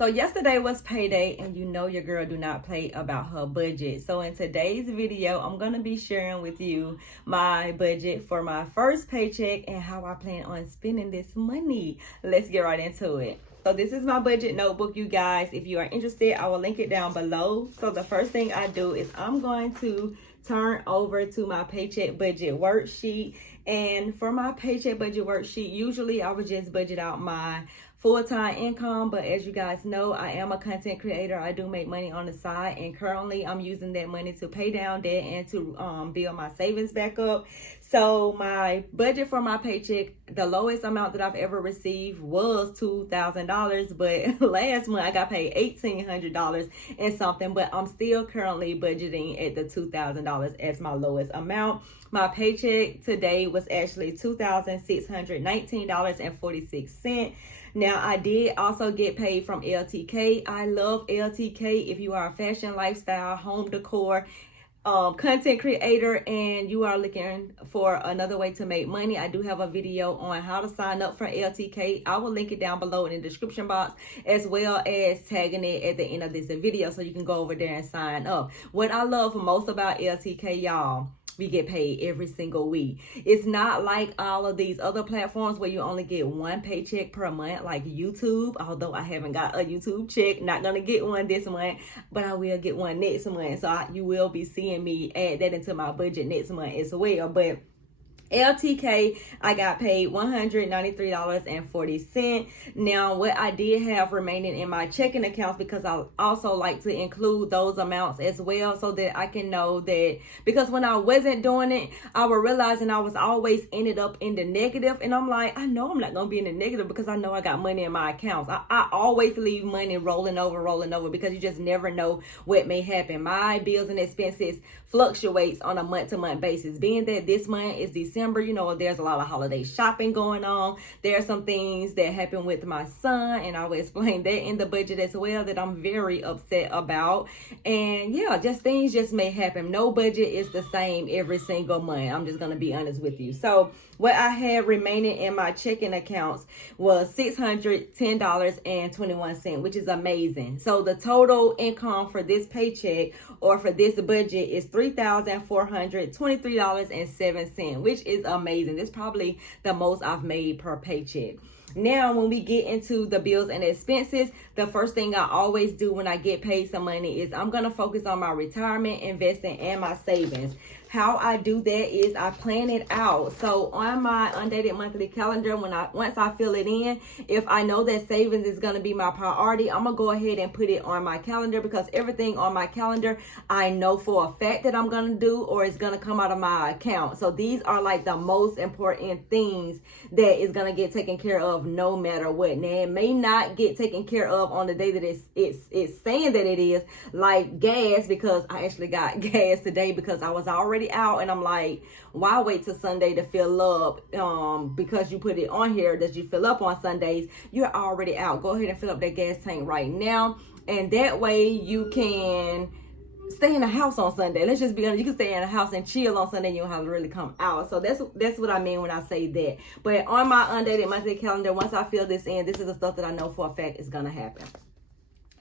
So yesterday was payday, and you know your girl do not play about her budget. So in today's video, I'm going to be sharing with you my budget for my first paycheck and how I plan on spending this money. Let's get right into it. So this is my budget notebook, you guys. If you are interested, I will link it down below. So the first thing I do is I'm going to turn over to my paycheck budget worksheet. And for my paycheck budget worksheet, usually I would just budget out my full-time income, but as you guys know, I am a content creator. I do make money on the side, and currently I'm using that money to pay down debt and to build my savings back up. So my budget for my paycheck, the lowest amount that I've ever received was $2,000, but last month I got paid $1,800 and something, but I'm still currently budgeting at the $2,000 as my lowest amount. My paycheck today was actually $2,619.46. Now, I did also get paid from LTK. I love LTK. If you are a fashion, lifestyle, home decor, content creator, and you are looking for another way to make money, I do have a video on how to sign up for LTK. I will link it down below in the description box, as well as tagging it at the end of this video so you can go over there and sign up. What I love most about LTK, y'all, we get paid every single week. It's not like all of these other platforms where you only get one paycheck per month, like YouTube. Although I haven't got a YouTube check, not gonna get one this month, but I will get one next month. So you will be seeing me add that into my budget next month as well. But LTK, I got paid $193.40. Now, what I did have remaining in my checking accounts, because I also like to include those amounts as well, so that I can know that, because when I wasn't doing it, I was realizing I was always ended up in the negative, and I'm like, I know I'm not going to be in the negative because I know I got money in my accounts. I always leave money rolling over, because you just never know what may happen. My bills and expenses fluctuates on a month-to-month basis. Being that this month is December, you know, there's a lot of holiday shopping going on. There are some things that happen with my son, and I will explain that in the budget as well, that I'm very upset about. And yeah, just things just may happen. No budget is the same every single month. I'm just going to be honest with you. So what I had remaining in my checking accounts was $610.21, which is amazing. So the total income for this paycheck, or for this budget, is $3,423.07, which is amazing. This is probably the most I've made per paycheck. Now, when we get into the bills and expenses, the first thing I always do when I get paid some money is I'm going to focus on my retirement, investing, and my savings. How I do that is I plan it out. So on my undated monthly calendar, once I fill it in, if I know that savings is going to be my priority, I'm going to go ahead and put it on my calendar, because everything on my calendar I know for a fact that I'm going to do, or it's going to come out of my account. So these are like the most important things that is going to get taken care of no matter what. Now, it may not get taken care of on the day that it's saying that it is, like gas, because I actually got gas today because I was already out, and I'm like, why wait till Sunday to fill up? Because you put it on here that you fill up on Sundays, you're already out. Go ahead and fill up that gas tank right now, and that way you can stay in the house on Sunday. Let's just be honest, you can stay in the house and chill on Sunday. You don't have to really come out. So that's what I mean when I say that. But on my undated monthly calendar, once I fill this in, this is the stuff that I know for a fact is gonna happen.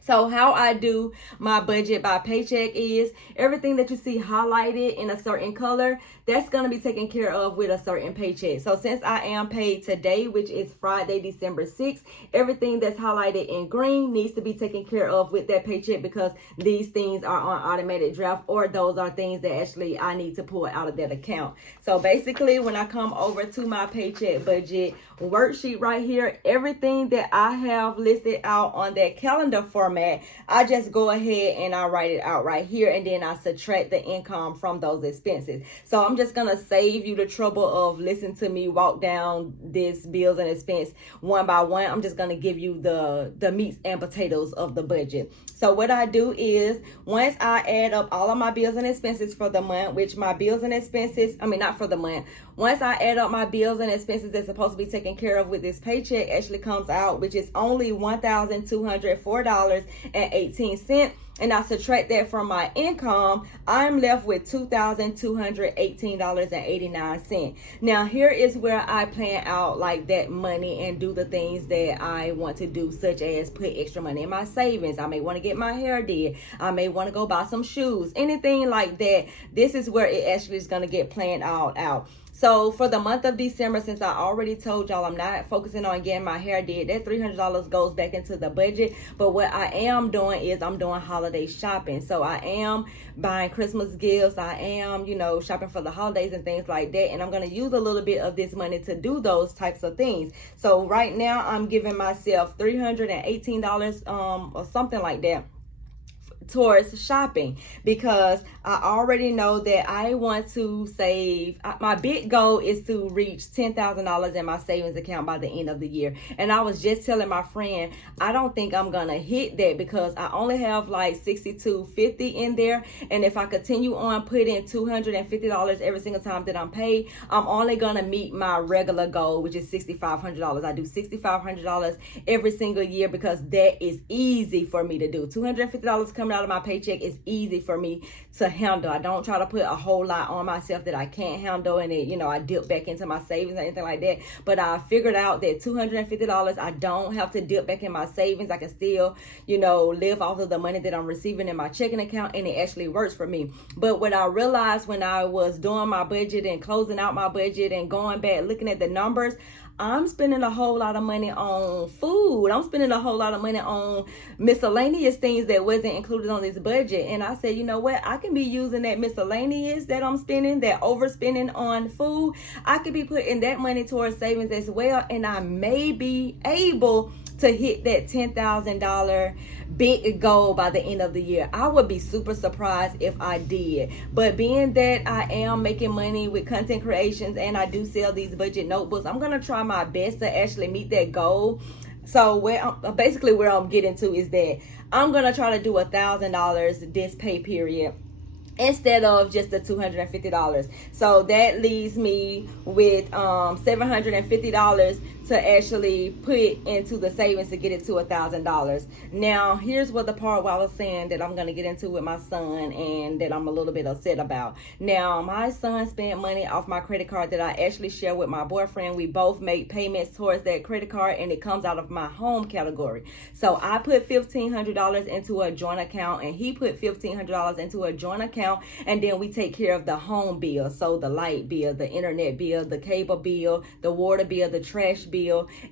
So how I do my budget by paycheck is everything that you see highlighted in a certain color, that's going to be taken care of with a certain paycheck. So since I am paid today, which is Friday, December 6th, everything that's highlighted in green needs to be taken care of with that paycheck, because these things are on automatic draft, or those are things that actually I need to pull out of that account. So basically, when I come over to my paycheck budget worksheet right here, everything that I have listed out on that calendar format, I just go ahead and I write it out right here, and then I subtract the income from those expenses. So I'm just gonna save you the trouble of listening to me walk down this bills and expense one by one. I'm just gonna give you the meats and potatoes of the budget. So what I do is, once I add up all of my bills and expenses for the month, which my bills and expenses, not for the month, once I add up my bills and expenses that's supposed to be taken care of with this paycheck, actually comes out, which is only $1,204 $2,218.18, and I subtract that from my income, I'm left with $2,218.89. Now, here is where I plan out like that money and do the things that I want to do, such as put extra money in my savings. I may want to get my hair did. I may want to go buy some shoes, anything like that. This is where it actually is going to get planned all out. So for the month of December, since I already told y'all I'm not focusing on getting my hair did, that $300 goes back into the budget. But what I am doing is I'm doing holiday shopping. So I am buying Christmas gifts. I am, shopping for the holidays and things like that. And I'm going to use a little bit of this money to do those types of things. So right now I'm giving myself $318 or something like that towards shopping, because I already know that I want to save. My big goal is to reach $10,000 in my savings account by the end of the year. And I was just telling my friend, I don't think I'm gonna hit that because I only have like $62.50 in there. And if I continue on putting $250 every single time that I'm paid, I'm only gonna meet my regular goal, which is $6,500. I do $6,500 every single year because that is easy for me to do. $250 coming out of my paycheck is easy for me to handle. I don't try to put a whole lot on myself that I can't handle, and it, I dip back into my savings or anything like that. But I figured out that $250, I don't have to dip back in my savings. I can still, live off of the money that I'm receiving in my checking account, and it actually works for me. But what I realized when I was doing my budget and closing out my budget and going back looking at the numbers, I'm spending a whole lot of money on food. I'm spending a whole lot of money on miscellaneous things that wasn't included on this budget. And I said, you know what? I can be using that miscellaneous that I'm spending, that overspending on food. I could be putting that money towards savings as well. And I may be able to hit that $10,000 big goal by the end of the year. I would be super surprised if I did. But being that I am making money with content creations and I do sell these budget notebooks, I'm going to try my best to actually meet that goal. So where I'm getting to is that I'm going to try to do $1,000 this pay period instead of just the $250. So that leaves me with $750 to actually put into the savings to get it to $1,000. Now, here's what the part where I was saying that I'm going to get into with my son and that I'm a little bit upset about. Now, my son spent money off my credit card that I actually share with my boyfriend. We both make payments towards that credit card, and it comes out of my home category. So I put $1,500 into a joint account, and he put $1,500 into a joint account, and then we take care of the home bill. So the light bill, the internet bill, the cable bill, the water bill, the trash bill,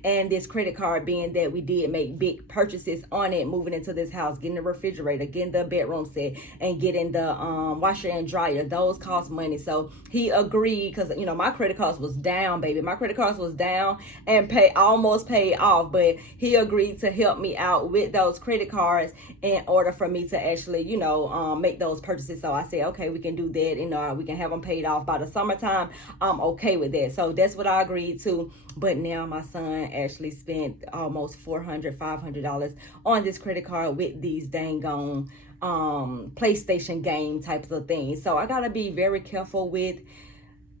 and this credit card, being that we did make big purchases on it moving into this house, getting the refrigerator, getting the bedroom set, and getting the washer and dryer. Those cost money. So he agreed, because my credit cards was down, baby. My credit cards was down and almost paid off, but he agreed to help me out with those credit cards in order for me to actually make those purchases. So I said, okay, we can do that, we can have them paid off by the summertime. I'm okay with that. So that's what I agreed to. But now my son actually spent almost $400-$500 on this credit card with these dang on PlayStation game types of things. So I gotta be very careful with,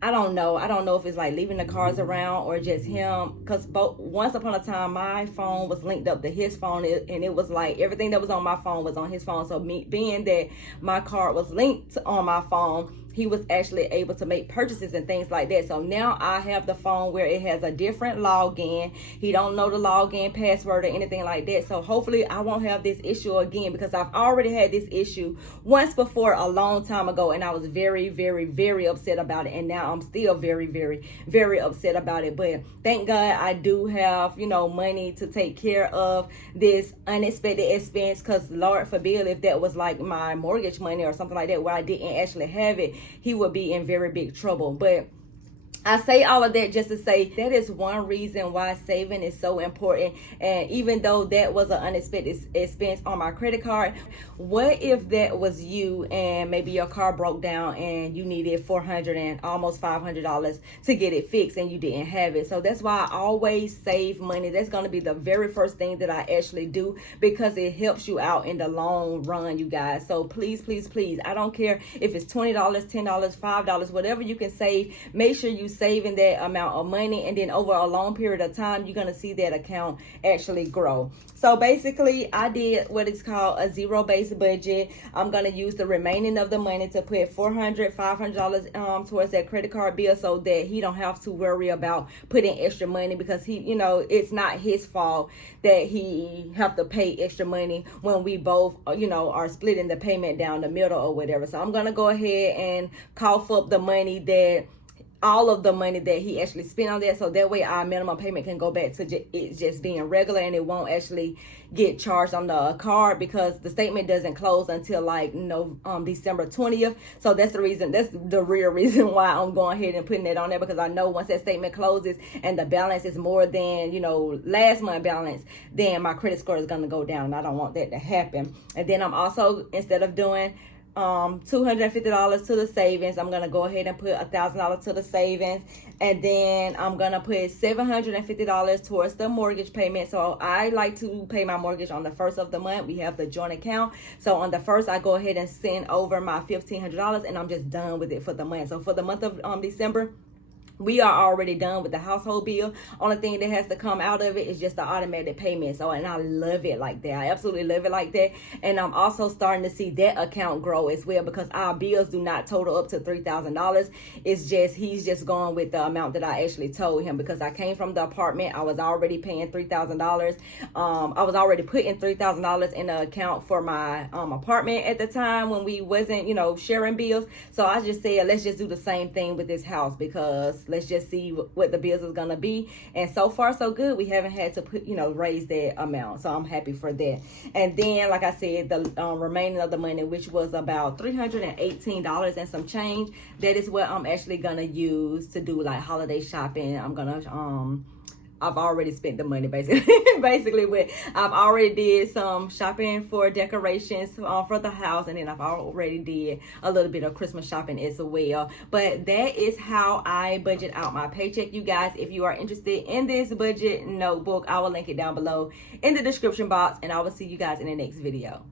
I don't know if it's like leaving the cards around or just him, because once upon a time my phone was linked up to his phone, and it was like everything that was on my phone was on his phone. So me being that my card was linked on my phone, he was actually able to make purchases and things like that. So now I have the phone where it has a different login. He don't know the login password or anything like that. So hopefully I won't have this issue again, because I've already had this issue once before a long time ago, and I was very, very, very upset about it. And now I'm still very, very, very upset about it. But thank God I do have, money to take care of this unexpected expense, because Lord forbid if that was like my mortgage money or something like that where I didn't actually have it, he would be in very big trouble. But I say all of that just to say that is one reason why saving is so important. And even though that was an unexpected expense on my credit card, what if that was you and maybe your car broke down and you needed $400 and almost $500 to get it fixed and you didn't have it? So that's why I always save money. That's going to be the very first thing that I actually do, because it helps you out in the long run, you guys. So please, please, please, I don't care if it's $20, $10, $5, whatever you can save, make sure you you saving that amount of money, and then over a long period of time, you're going to see that account actually grow. So basically, I did what is called a zero-based budget. I'm going to use the remaining of the money to put $500 towards that credit card bill, so that he don't have to worry about putting extra money, because he, it's not his fault that he have to pay extra money when we both, are splitting the payment down the middle or whatever. So I'm going to go ahead and cough up the money all of the money that he actually spent on that, so that way our minimum payment can go back to it just being regular, and it won't actually get charged on the card, because the statement doesn't close until December 20th. So that's the real reason why I'm going ahead and putting it on there, because I know once that statement closes and the balance is more than last month balance, then my credit score is going to go down, and I don't want that to happen. And then I'm also, instead of doing $250 to the savings, I'm gonna go ahead and put $1,000 to the savings, and then I'm gonna put $750 towards the mortgage payment. So I like to pay my mortgage on the first of the month. We have the joint account, so on the first I go ahead and send over my $1,500, and I'm just done with it for the month. So for the month of December, we are already done with the household bill. Only thing that has to come out of it is just the automatic payment. So, and I love it like that. I absolutely love it like that. And I'm also starting to see that account grow as well, because our bills do not total up to $3,000. It's just, he's just going with the amount that I actually told him, because I came from the apartment. I was already paying $3,000. I was already putting $3,000 in the account for my apartment at the time when we wasn't, sharing bills. So I just said, let's just do the same thing with this house, because let's just see what the bills is going to be. And so far, so good. We haven't had to raise that amount. So I'm happy for that. And then, like I said, the remaining of the money, which was about $318 and some change, that is what I'm actually going to use to do like holiday shopping. I'm going to, I've already spent the money basically, but I've already did some shopping for decorations for the house, and then I've already did a little bit of Christmas shopping as well. But that is how I budget out my paycheck, you guys. If you are interested in this budget notebook, I will link it down below in the description box, and I will see you guys in the next video.